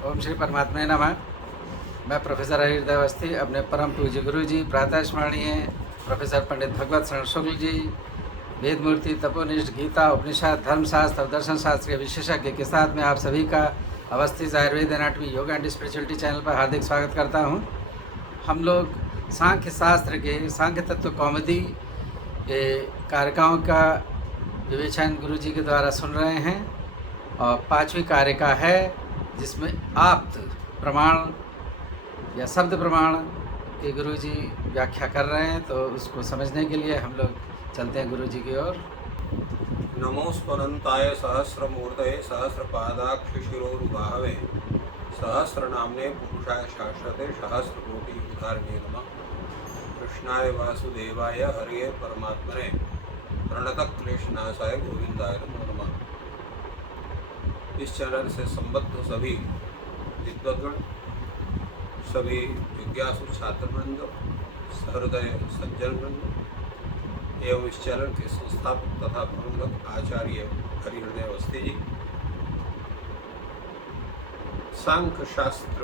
ओम श्री परमात्मा नमः। मैं प्रोफेसर हरिहृदय अवस्थी अपने परम पूज्य गुरु जी प्रातः स्मरणीय प्रोफेसर पंडित भगवत शरण शुक्ल जी, वेद मूर्ति, तपोनिष्ठ, गीता, उपनिषद, धर्मशास्त्र और दर्शन शास्त्र के विशेषज्ञ के साथ में आप सभी का अवस्थित Ayurveda anatomy yoga and spirituality channel पर हार्दिक स्वागत करता हूं। हम लोग सांख्य शास्त्र के सांख्य तत्व कौमुदी के कारिकाओं का विवेचन गुरु जी के द्वारा सुन रहे हैं और पांचवी कारिका है जिसमें आप्त प्रमाण या शब्द प्रमाण के गुरु जी व्याख्या कर रहे हैं, तो उसको समझने के लिए हम लोग चलते हैं गुरु जी की ओर। नमोस्पनन्ताय सहस्रमूर्तये सहस्रपादाक्षशिरोरुबाहवे सहस्रनाम्ने पुरुषाय शाश्वते सहस्रकोटियुधारिणे नमः। कृष्णाय वासुदेवाय हरिये परमात्मने प्रणतक्लेशनाशाय गोविंदाय नमो नमः। इस चैनल से संबद्ध सभी विद्वद्गण, सभी जिज्ञासु छात्रवृंद, सहृदय सज्जनवृंद एवं इस चैनल के संस्थापक तथा प्रबंधक आचार्य हरिहृदय अवस्थी जी, सांख्य शास्त्र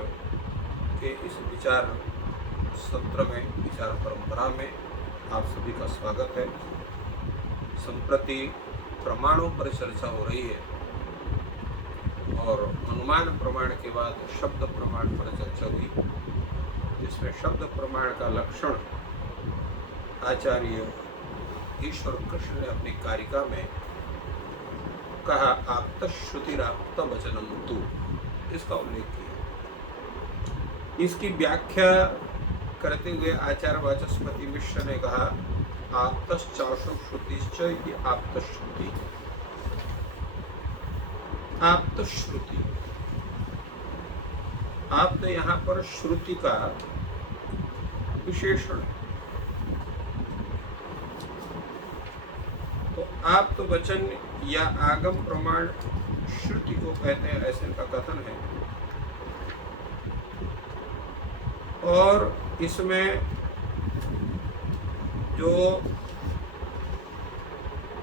के इस विचार सत्र में, विचार परंपरा में आप सभी का स्वागत है। संप्रति प्रमाणों पर चर्चा हो रही है और अनुमान प्रमाण के बाद शब्द प्रमाण पर चर्चा हुई, जिसमें शब्द प्रमाण का लक्षण आचार्य ईश्वर कृष्ण ने अपनी कारिका में कहा, आप्तश्रुतिराप्त वचनम तु, इसका उल्लेख किया। इसकी व्याख्या करते हुए आचार्य वाचस्पति मिश्र ने कहा, आप्तश्चाशु श्रुतिश्च इति आप्तश्रुति। आप्तश्रुति, आप्त यहाँ पर श्रुति का विशेषण है। तो आप्त वचन या आगम प्रमाण श्रुति को कहते हैं, ऐसे इनका कथन है। और इसमें जो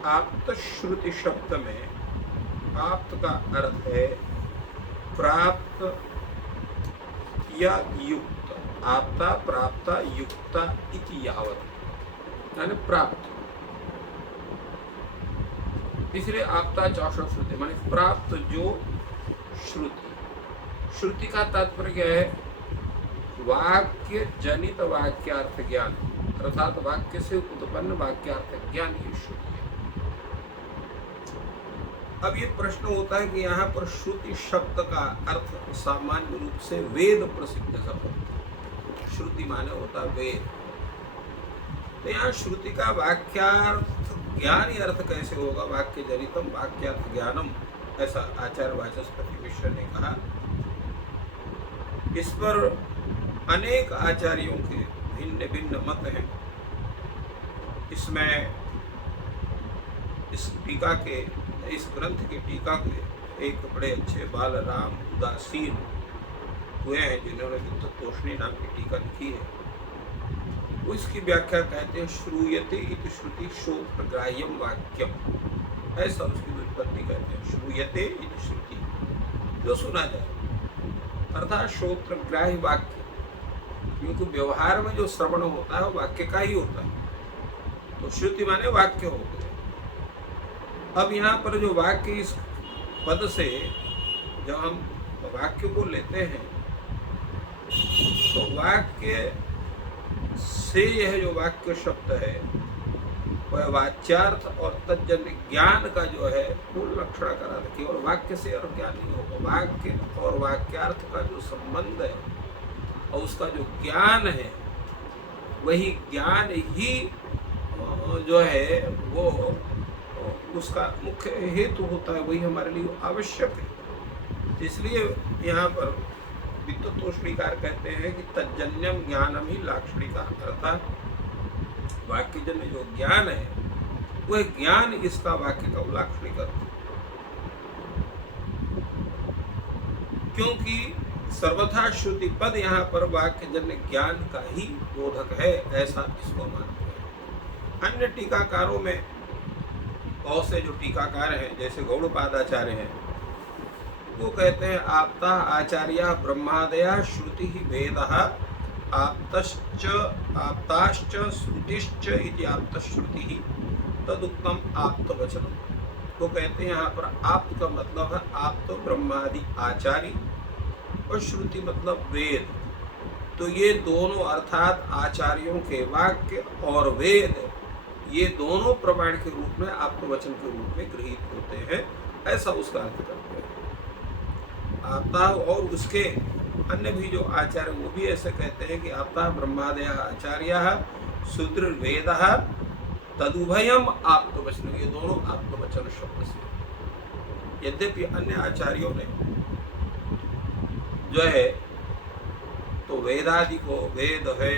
आप्त श्रुति शब्द में आप्त का अर्थ है प्राप्त या युक्त, आप्ता प्राप्ता युक्ता इति यावत, यानी प्राप्त। इसलिए आपता चौषठ श्रुति माने प्राप्त जो श्रुति। श्रुति का तात्पर्य क्या है? वाक्य जनित वाक्यार्थ ज्ञान, अर्थात वाक्य से उत्पन्न वाक्यार्थ ज्ञान ही श्रुति है। अब ये प्रश्न होता है कि यहाँ पर श्रुति शब्द का अर्थ सामान्य रूप से वेद प्रसिद्ध शब्द, श्रुति माने होता वेद। तो यहाँ श्रुति का वाक्यार्थ ज्ञान ही अर्थ कैसे होगा? वाक्य जनितम वाक्यार्थ ज्ञानम, ऐसा आचार्य वाचस्पति मिश्र ने कहा। इस पर अनेक आचार्यों के भिन्न भिन्न मत हैं। इसमें इस टीका के, इस ग्रंथ की टीका के एक बड़े अच्छे बालराम उदासीन हुए हैं, जिन्होंने विद्वत्तोषणी नाम की टीका लिखी है। वो इसकी व्याख्या कहते हैं, श्रूयते इति श्रुति श्रोत्रग्राह्यम वाक्यम, ऐसा उसकी व्युत्पत्ति कहते हैं। श्रूयते इति श्रुति, जो सुना जाए, अर्थात श्रोत्रग्राह्य वाक्य, क्योंकि व्यवहार में जो श्रवण होता है वो वाक्य का ही होता है। तो श्रुति माने वाक्य हो गए। अब यहाँ पर जो वाक्य, इस पद से जब हम वाक्य को लेते हैं तो वाक्य से यह जो वाक्य शब्द है वह वाच्यार्थ और तज्जन्य ज्ञान का जो है वो लक्षण करा रखी। और वाक्य से और ज्ञान नहीं होगा, वाक्य और वाक्यार्थ का जो संबंध है और उसका जो ज्ञान है, वही ज्ञान ही जो है वो उसका मुख्य हेतु होता है, वही हमारे लिए आवश्यक है। इसलिए यहाँ पर विद्वत्तोषणीकार कहते हैं कि तज्जन्यम ज्ञानम ही लाक्षणिका, अर्थात वाक्यजन्य जो ज्ञान है वह ज्ञान इसका वाक्य का लाक्षणिक अर्थ, क्योंकि सर्वथा श्रुति पद यहाँ पर वाक्यजन्य ज्ञान का ही बोधक है, ऐसा इसको मानते हैं। अन्य टीकाकारों में बहुत से जो टीकाकार हैं, जैसे गौड़पादाचार्य हैं, वो कहते हैं आप्ता आचार्य ब्रह्मादया श्रुति वेद आप्तश्च आप्ताश्च श्रुतिश्च इति आप्तश्रुति तदुक्तम आप्तवचनम। वो कहते हैं यहाँ पर आप्त का मतलब है आप्त ब्रह्मादि आचार्य और श्रुति मतलब वेद। तो ये दोनों अर्थात आचार्यों के वाक्य और वेद ये दोनों प्रमाण के रूप में आप्तवचन के रूप में गृहीत होते हैं, ऐसा उसका अर्थ करते हैं। आपता और उसके अन्य भी जो आचार्य वो भी ऐसे कहते हैं कि आपता ब्रह्मादय आचार्य शूद्र वेद तदुभयम आप्तवचन, ये दोनों आप्तवचन शब्द से। यद्यपि अन्य आचार्यों ने जो है तो वेदादि को, वेद है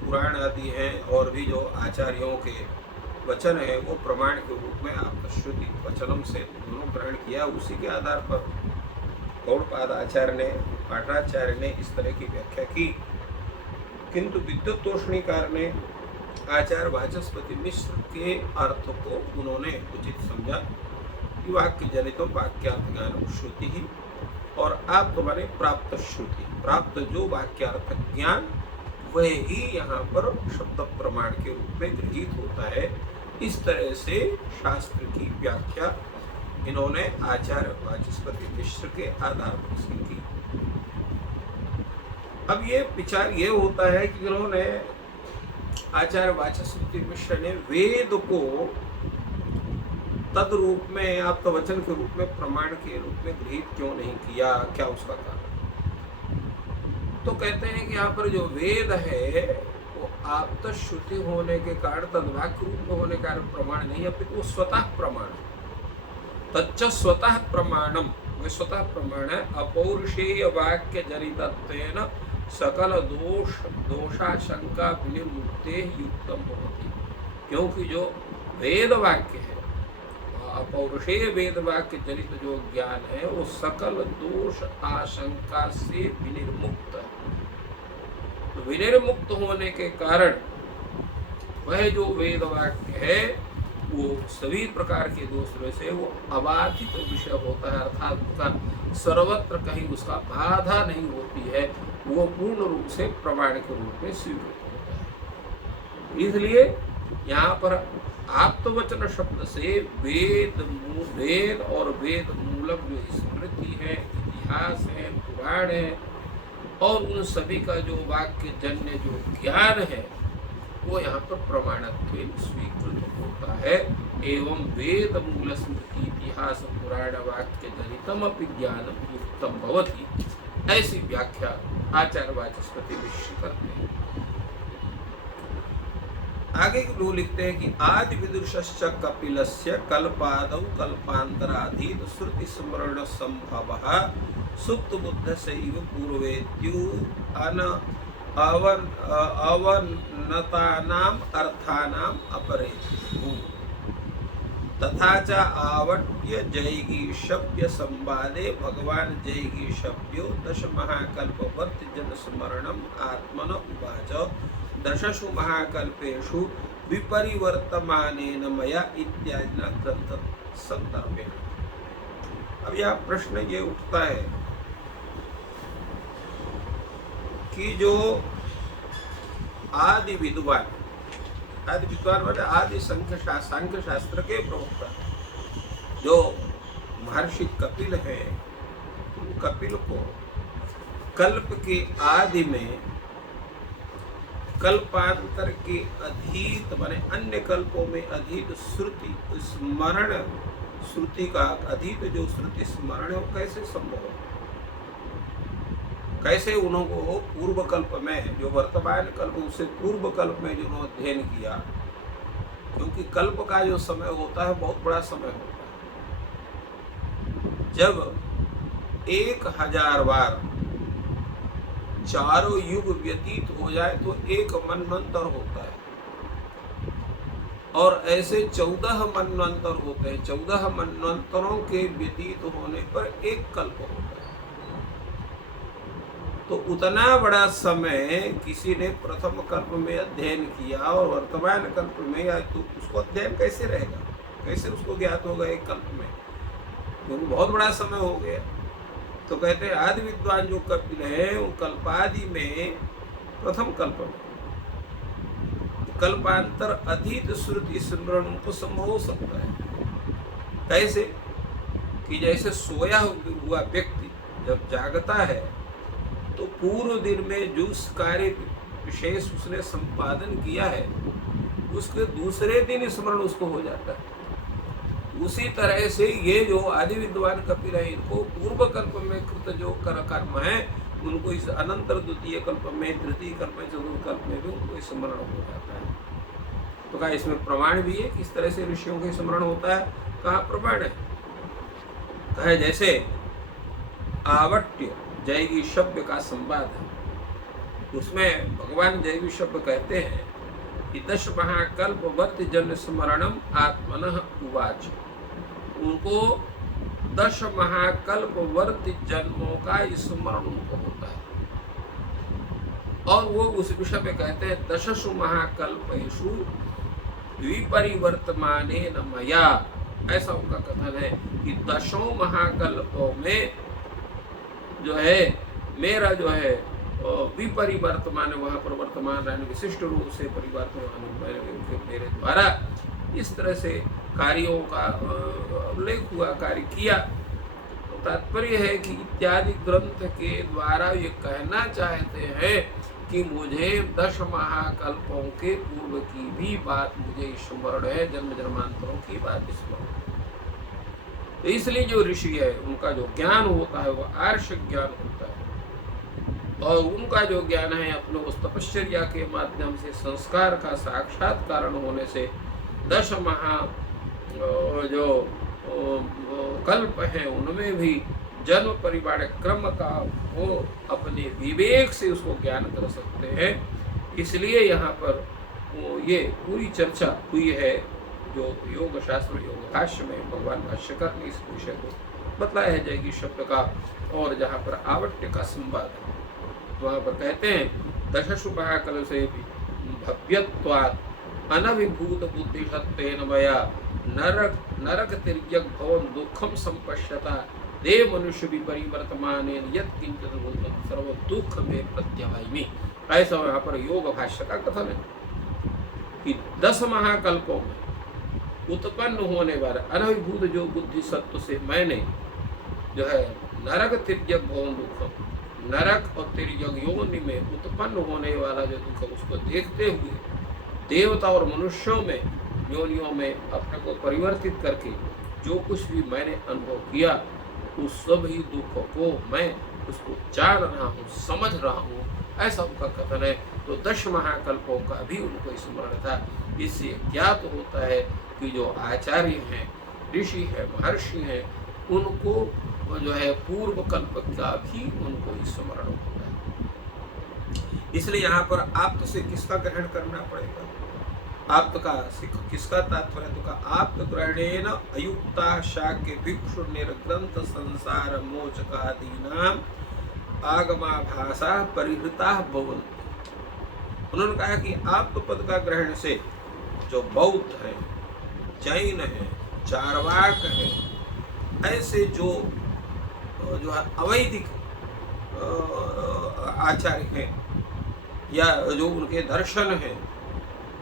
पुराण आदि हैं और भी जो आचार्यों के वचन है वो प्रमाण के रूप में आप्तश्रुति वचनम से दोनों ग्रहण किया। उसी के आधार पर गौड़पाद आचार्य ने, पाठाचार्य ने इस तरह की व्याख्या की। किंतु विद्युत तोषणीकार ने आचार्य वाचस्पति मिश्र के अर्थ को उन्होंने उचित समझा कि वाक्य जनितो वाक्यार्थ ज्ञान श्रुति ही, और आप तुम्हारे प्राप्त श्रुति, प्राप्त जो वाक्यार्थ ज्ञान वह ही यहाँ पर शब्द प्रमाण के रूप में गृहीत होता है। इस तरह से शास्त्र की व्याख्या इन्होंने आचार्य वाचस्पति मिश्र के आधार पर की। अब ये विचार ये होता है कि इन्होंने आचार्य वाचस्पति मिश्र ने वेद को तद रूप में आप्तवचन के रूप में प्रमाण के रूप में गृहीत क्यों नहीं किया, क्या उसका कारण? तो कहते हैं कि यहाँ पर जो वेद है वो आप्त श्रुति होने के कारण तद्वाक्य रूप में होने के कारण प्रमाण नहीं है, अपितु वो स्वतः प्रमाण, तच्च स्वतः प्रमाणम, वे स्वतः प्रमाण है। अपौरुषेय वाक्य जनितत्वेन सकल दोषाशंका विनिर्मुक्ते युक्तम भवति। क्योंकि जो वेद वाक्य है, अपौरुषेय वेद वाक्य जनित जो ज्ञान है वो सकल दोष आशंका से विनिर्मुक्त है। तो विनिर्मुक्त होने के कारण वह जो वेद वाक्य है वो सभी प्रकार के दोषों से वो अबाधित विषय होता है, अर्थात उसका सर्वत्र कहीं उसका बाधा नहीं होती है, वो पूर्ण रूप से प्रमाण के रूप में स्वीकृत होता है। इसलिए यहाँ पर आप्तवचन शब्द से वेद और वेद मूलक जो स्मृति है, इतिहास है, पुराण है और उन सभी का जो वाक्य जन्य जो ज्ञान है वो यहाँ पर प्रमाणत्व स्वीकृत होता है। एवं वेद मूल स्मृति इतिहास पुराण वाक्य जनितम अपि ज्ञानम युक्तम भवति, ऐसी व्याख्या आचार्य वाचस्पति मिश्र करते हैं। आगे लोग लिखते हैं कि आदि विदुषश्च कपिलस्य कल्पादौ कल्पांतराधीत श्रुति स्मरण संभवः सुप्त बुद्ध सैव पूर्वेत्यु अवनतानाम अर्थानाम अपरेषु तथा च आवट्य जैगीषव्य संवादे भगवान जैगीषव्यो दश महाकल्पवर्ति जन स्मरणम आत्मन उवाच दशसु महाकल्पेषु विपरिवर्तमानेन मया इत्यादि ग्रंथ संदर्भेण। अब यह प्रश्न ये उठता है कि जो आदि विद्वान मतलब आदि सांख्य शास्त्र के प्रवक्ता जो महर्षि कपिल है, कपिल को कल्प के आदि में कल्पांतर के अधीत माने अन्य कल्पों में अधीत श्रुति स्मरण, श्रुति का अधीत जो श्रुति स्मरण है वो कैसे संभव है? कैसे उन्होंने पूर्व कल्प में जो वर्तमान कल्प उससे पूर्व कल्प में जो उन्होंने अध्ययन किया, क्योंकि कल्प का जो समय होता है बहुत बड़ा समय होता है। जब 1000 बार चारों युग व्यतीत हो जाए तो एक मनवंतर होता है, और ऐसे 14 मनवंतर होते हैं। 14 मनवंतरों के व्यतीत होने पर एक कल्प होता है। तो उतना बड़ा समय किसी ने प्रथम कल्प में अध्ययन किया और वर्तमान कल्प में या तो उसको अध्ययन कैसे रहेगा, कैसे उसको ज्ञात होगा एक कल्प में, क्योंकि बहुत बड़ा समय हो गया। तो कहते हैं आदि विद्वान जो कपिल है वो कल्पादि में प्रथम कल्प में कल्पांतर अतीत श्रुति स्मरण को संभव हो सकता है। कैसे कि जैसे सोया हुआ व्यक्ति जब जागता है तो पूर्व दिन में जो कार्य विशेष उसने संपादन किया है उसके दूसरे दिन स्मरण उसको हो जाता है। उसी तरह से ये जो आदि विद्वान कपिल है इनको पूर्व कल्प में कृत जो कर्म है उनको इस अनंतर द्वितीय कल्प में तृतीय कल्प में चतुर्थ कल्प में भी उनको स्मरण हो जाता है। तो कहा इसमें प्रमाण भी है किस तरह से ऋषियों का स्मरण होता है। कहा प्रमाण है। कहा जैसे आवट्य जैगी शब्द का संवाद है उसमें भगवान जैगी शब्द कहते हैं कि 10 महाकल्पवर्त जन स्मरणम आत्मनः उवाच। उनको 10 महाकल्पवर्त जन्मों का स्मरण उनको होता है और वो उस विषय में कहते हैं 10 महाकल्पेषु विपरिवर्तमाने न मया। ऐसा उनका कथन है कि 10 महाकल्पों में जो है मेरा जो है विपरिवर्तमान वहाँ पर वर्तमान रहने विशिष्ट रूप से परिवर्तन मेरे द्वारा इस तरह से कार्यों का उल्लेख हुआ कार्य किया। तो तात्पर्य है कि इत्यादि ग्रंथ के द्वारा ये कहना चाहते हैं कि मुझे 10 महाकल्पों के पूर्व की भी बात मुझे स्मरण है, जन्म जन्मांतरों की बात स्मरण। तो इसलिए जो ऋषि है उनका जो ज्ञान होता है वो आर्ष ज्ञान होता है और उनका जो ज्ञान है अपने उस तपश्चर्या के माध्यम से संस्कार का साक्षात कारण होने से 10 महा जो कल्प है उनमें भी जन्म परिवार क्रम का वो अपने विवेक से उसको ज्ञान कर सकते हैं। इसलिए यहाँ पर ये पूरी चर्चा हुई है जो योग शास्त्र योग भाष्य में भगवान भाष्यकार ने इस विषय को बतलाया है जैगी शब्द का। और जहाँ पर आवट्य का संवाद है वहाँ पर कहते हैं 10 महाकल्प से भव्यत्वात् अनभिभूत बुद्धि सत्तेन मया नरक तिर्यक भवन दुखम संपश्यता देव मनुष्य विपरिवर्तमान यत् किंचित भूतं सर्व दुख में प्रत्यवायिमी। ऐसा यहाँ पर योग भाष्य का कथन है कि 10 महाकल्पों में उत्पन्न होने वाला अनभिभूत जो बुद्धि सत्व से मैंने जो है नरक तिर्यक भवन दुखम नरक और तिर्यक योनि में उत्पन्न होने वाला जो दुख उसको देखते हुए देवता और मनुष्यों में योनियों में अपने को परिवर्तित करके जो कुछ भी मैंने अनुभव किया उस सभी दुख को मैं उसको जान रहा हूँ समझ रहा हूँ। ऐसा उनका कथन है। तो 10 महाकल्पों का भी उनको स्मरण था। इससे ज्ञात होता है कि जो आचार्य हैं ऋषि है महर्षि हैं उनको जो है पूर्व कल्प का भी उनको स्मरण होता है। इसलिए यहाँ पर आप्त से किसका ग्रहण करना पड़ेगा। आप्त का किसका तात्पर्य तो का आप्त ग्रहणेन अयुक्ता शाक्य भिक्षु निर्ग्रंथ संसार मोचकादीनाम आगमाभासा परिहृता भवन्ति। उन्होंने कहा कि आप्त पद का ग्रहण से जो बौद्ध है जैन है चार्वाक है ऐसे जो अवैदिक आचार्य हैं या जो उनके दर्शन हैं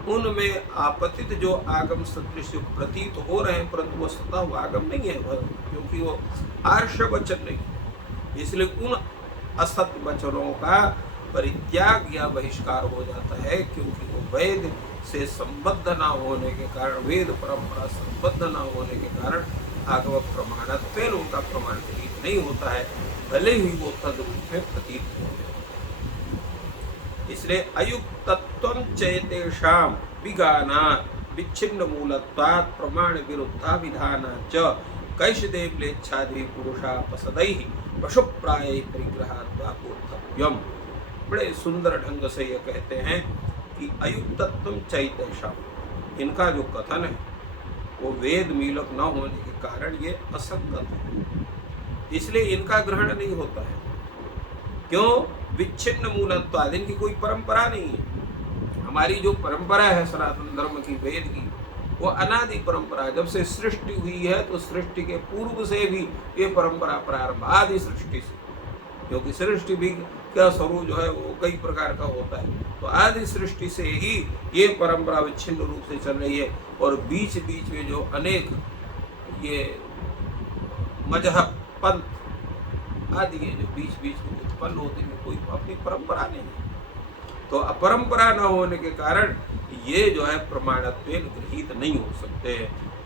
उनमें आपतित जो आगम सदृश प्रतीत हो रहे हैं परंतु वस्तुतः वो आगम नहीं है क्योंकि वो आर्ष वचन नहीं। इसलिए उन असत्य वचनों का परित्याग या बहिष्कार हो जाता है क्योंकि वो वेद से संबद्ध न होने के कारण वेद परंपरा संबद्ध न होने के कारण आगम प्रमाणत्व उनका प्रमाण प्रतीत नहीं होता है भले ही वो तद्रूप में प्रतीत हो। इसलिए अयुक्तत्वं चेतेषां विगानात् विच्छिन्न मूलत्वात् प्रमाण विरुद्धा विधानाच्च कैशदेव लेच्छादि पुरुषापसदैः पशुप्राय परिग्रहात् वा बोद्धव्यम्। बड़े सुंदर ढंग से ये कहते हैं कि अयुक्तत्वं चैतेषां इनका जो कथन है वो वेद मीलक न होने के कारण ये असंगत है। इसलिए इनका ग्रहण नहीं होता है। क्यों? विच्छिन्न मूलत्वाद इनकी कोई परंपरा नहीं है। हमारी जो परंपरा है सनातन धर्म की वेद की वो अनादि परंपरा, जब से सृष्टि हुई है तो सृष्टि के पूर्व से भी ये परंपरा प्रारंभ, आदि सृष्टि से, क्योंकि सृष्टि भी का स्वरूप जो है वो कई प्रकार का होता है। तो आदि सृष्टि से ही ये परंपरा विच्छिन्न रूप से चल रही है। और बीच बीच में जो अनेक ये मजहब पंथ आदि है जो बीच बीच में उत्पन्न होते हैं, कोई अपनी परंपरा नहीं है। तो अपरंपरा न होने के कारण ये जो है प्रमाणत्व गृहीत नहीं हो सकते।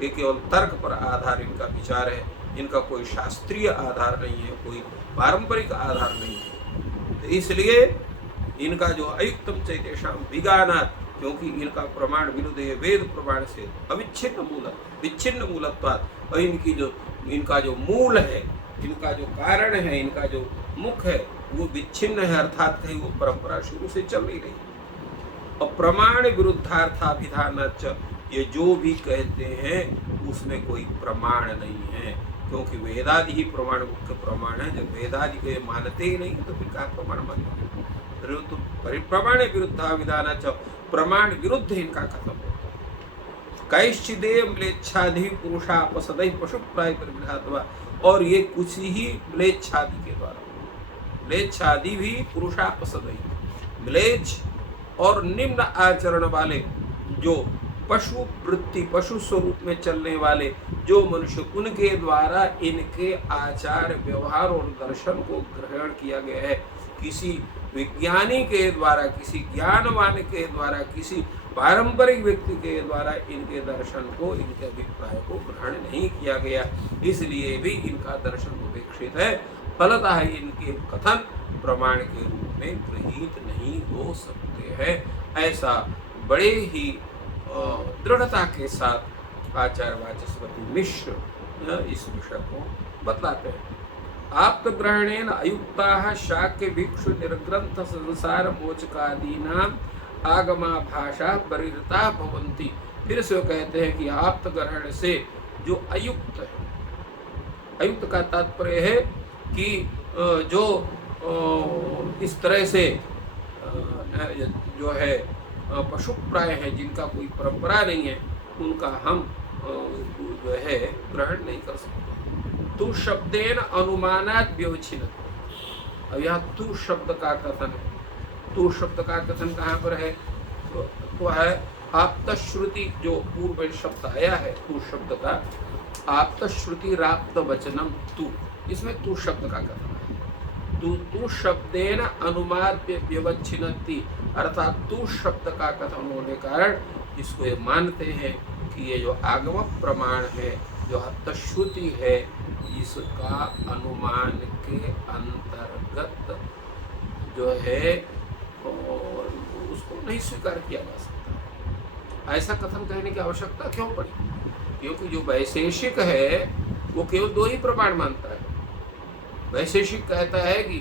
ये केवल तर्क पर आधार इनका विचार है, इनका कोई शास्त्रीय आधार नहीं है, कोई पारंपरिक आधार नहीं है। तो इसलिए इनका जो अयुक्तम चैतेषाम विगानात्, क्योंकि इनका प्रमाण विरुद्ध है वेद प्रमाण से विच्छिन्न मूलत्वात्, और इनका जो मूल है, इनका जो कारण है, इनका जो मुख है वो विच्छिन्न है, अर्थात कहीं वो परंपरा शुरू से चल नहीं रही। और प्रमाण विरुद्धार्थाभिधान, ये जो भी कहते हैं उसमें कोई प्रमाण नहीं है, क्योंकि वेदादि ही प्रमाण मुख्य प्रमाण है। जब वेदादि को ये मानते ही नहीं तो फिर क्या प्रमाण मानते? तो परिप्रमाण विरुद्धाभिधान, प्रमाण विरुद्ध इनका कथन होता है। कैश्चिदेव म्लेच्छादि पुरुषापसदै पशुप्राय परिविधात्वा, और ये कुछ ही म्लेच्छादि के द्वारा, म्लेच्छादि भी पुरुषापसदै, म्लेच्छ और निम्न आचरण वाले, जो पशु वृत्ति पशु स्वरूप में चलने वाले जो मनुष्य, उनके द्वारा इनके आचार व्यवहार और दर्शन को ग्रहण किया गया है। किसी विज्ञानी के द्वारा, किसी ज्ञानवान के द्वारा, किसी पारंपरिक व्यक्ति के द्वारा इनके दर्शन को, इनके अभिप्राय को ग्रहण नहीं किया गया, इसलिए भी इनका दर्शन उपेक्षित है। फलतः इनके कथन प्रमाण के रूप में गृहीत नहीं हो सकते हैं। ऐसा बड़े ही दृढ़ता के साथ आचार्य वाचस्पति मिश्र इस विषय को बतलाते हैं। आप्त ग्रहणेन अयुक्ताः शाक्य भिक्षु निर्ग्रंथ संसार मोचकादीनाम आगमा भाषा परिहृता भवन्ति। फिर से वो कहते हैं कि आप्त ग्रहण से जो अयुक्त है, अयुक्त का तात्पर्य है कि जो इस तरह से जो है पशुप्राय है, जिनका कोई परंपरा नहीं है, उनका हम जो है ग्रहण नहीं कर सकते। तु शब्देन अनुमानात् व्यवच्छिन्न। अब यहाँ तु शब्द का कथन है। तु शब्द का कथन कहाँ पर है? तो है आप्तश्रुति, जो पूर्व शब्द आया है तु शब्द का, आप्तश्रुति राप्त वचनम तु, इसमें तु शब्द का कथन है। तु शब्देन अनुमाद व्यवच्छिन्नति, अर्थात तु शब्द का कथन होने कारण इसको ये मानते हैं कि ये जो आगम प्रमाण है, जो आप्तश्रुति है, इसका अनुमान के अंतर्गत जो है और उसको नहीं स्वीकार किया जा सकता। ऐसा कथन कहने की आवश्यकता क्यों पड़ी? क्योंकि जो वैशेषिक है वो केवल दो ही प्रमाण मानता है। वैशेषिक कहता है कि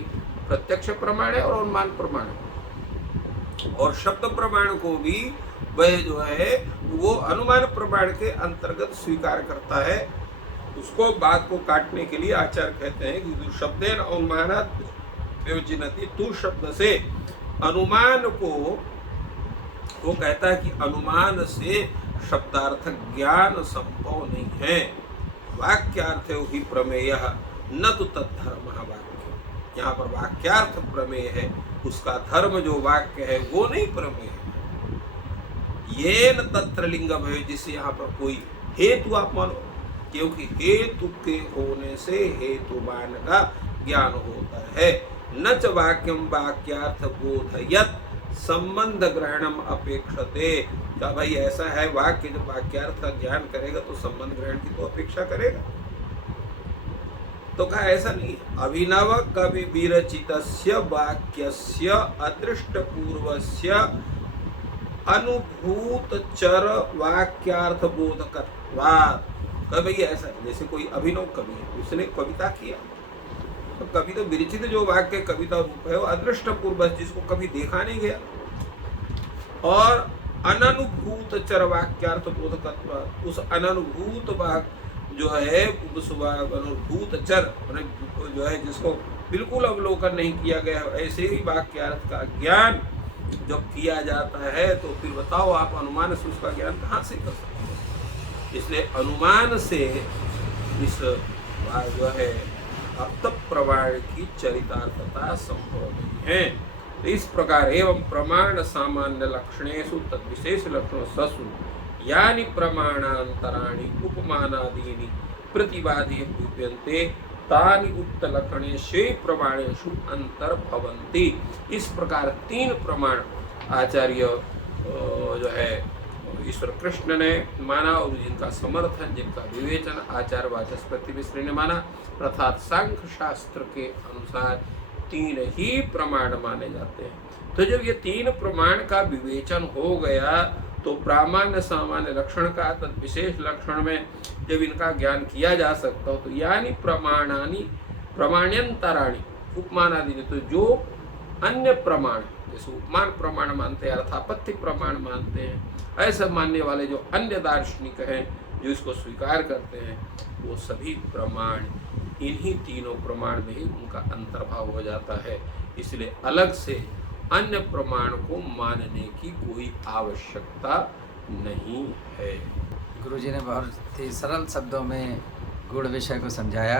प्रत्यक्ष प्रमाण है और अनुमान प्रमाण है, और शब्द प्रमाण को भी वह जो है वो अनुमान प्रमाण के अंतर्गत स्वीकार करता है। उसको बात को काटने के लिए आचार्य कहते हैं कि शब्देन अनुमानात् व्यवच्छिन्नति, तु शब्द से अनुमान को वो कहता है कि अनुमान से शब्दार्थ ज्ञान संभव नहीं है। वाक्यार्थ ही प्रमेय न तो तद्धर्म वाक्य, यहाँ पर वाक्यार्थ प्रमेय है, उसका धर्म जो वाक्य है वो नहीं प्रमेय है। ये न तत्र लिंग भय, जिससे यहाँ पर कोई हेतु आप मानो, क्योंकि हेतु के होने से हेतुमान का ज्ञान होता है। न च वाक्यम वाक्यार्थ बोधयत संबंध ग्रहणम अपेक्षते। क्या भाई ऐसा है, वाक्य जब वाक्यार्थ का ज्ञान करेगा तो संबंध ग्रहण की तो अपेक्षा करेगा? तो कहा ऐसा नहीं है। अभिनव कवि विरचितस्य वाक्यस्य अदृष्ट पूर्वस्य अनुभूत चर वाक्यार्थ बोधकत्वात्। कभी ऐसा है जैसे कोई अभिनव कवि है, उसने कविता किया, तो कवि तो विरचित जो वाक्य कविता रूप है वो अदृष्ट पूर्व, जिसको कभी देखा नहीं गया, और अननुभूत चर वाक्यार्थ बोधकत्वात्। उस अननुभूत वाक्य जो है, उस अनुभूत चर जो है जिसको बिल्कुल अवलोकन नहीं किया गया, ऐसे ही वाक्यार्थ का ज्ञान जब किया जाता है तो फिर बताओ आप अनुमान से उसका ज्ञान कहाँ से कर सकते हैं? इसलिए अनुमान से इस जो है अब प्रमाण की चरितार्थता संभव नहीं है। तो इस प्रकार एवं प्रमाण सामान्य लक्षणेषु तद्विशेष लक्षणों ससु यानि प्रमाणांतराणि उपमानादीनि प्रतिवादी विद्यन्ते तानि उक्त लक्षणेषु प्रमाणेषु अंतर्भवन्ति। इस प्रकार तीन प्रमाण आचार्य जो है ईश्वर कृष्ण ने माना और जिनका समर्थन, जिनका विवेचन आचार्य वाचस्पति मिश्र ने माना, अर्थात सांख्य शास्त्र के अनुसार तीन ही प्रमाण माने जाते हैं। तो जब ये तीन प्रमाण का विवेचन हो गया तो प्रामाण्य सामान्य लक्षण का तद विशेष लक्षण में जब इनका ज्ञान किया जा सकता हो तो यानी प्रमाणानि प्रमाण्यंतराणि उपमानादि, तो जो अन्य प्रमाण जैसे उपमान प्रमाण मानते हैं, अर्थापत्ति प्रमाण मानते हैं, ऐसा मानने वाले जो अन्य दार्शनिक हैं जो इसको स्वीकार करते हैं, वो सभी प्रमाण इन्हीं तीनों प्रमाण में ही उनका अंतर्भाव हो जाता है। इसलिए अलग से अन्य प्रमाण को मानने की कोई आवश्यकता नहीं है। गुरुजी ने बहुत ही सरल शब्दों में गूढ़ विषय को समझाया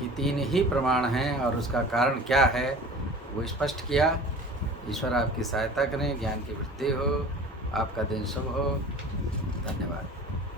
कि तीन ही प्रमाण हैं और उसका कारण क्या है वो स्पष्ट किया। ईश्वर आपकी सहायता करें, ज्ञान की वृद्धि हो, आपका दिन शुभ हो। धन्यवाद।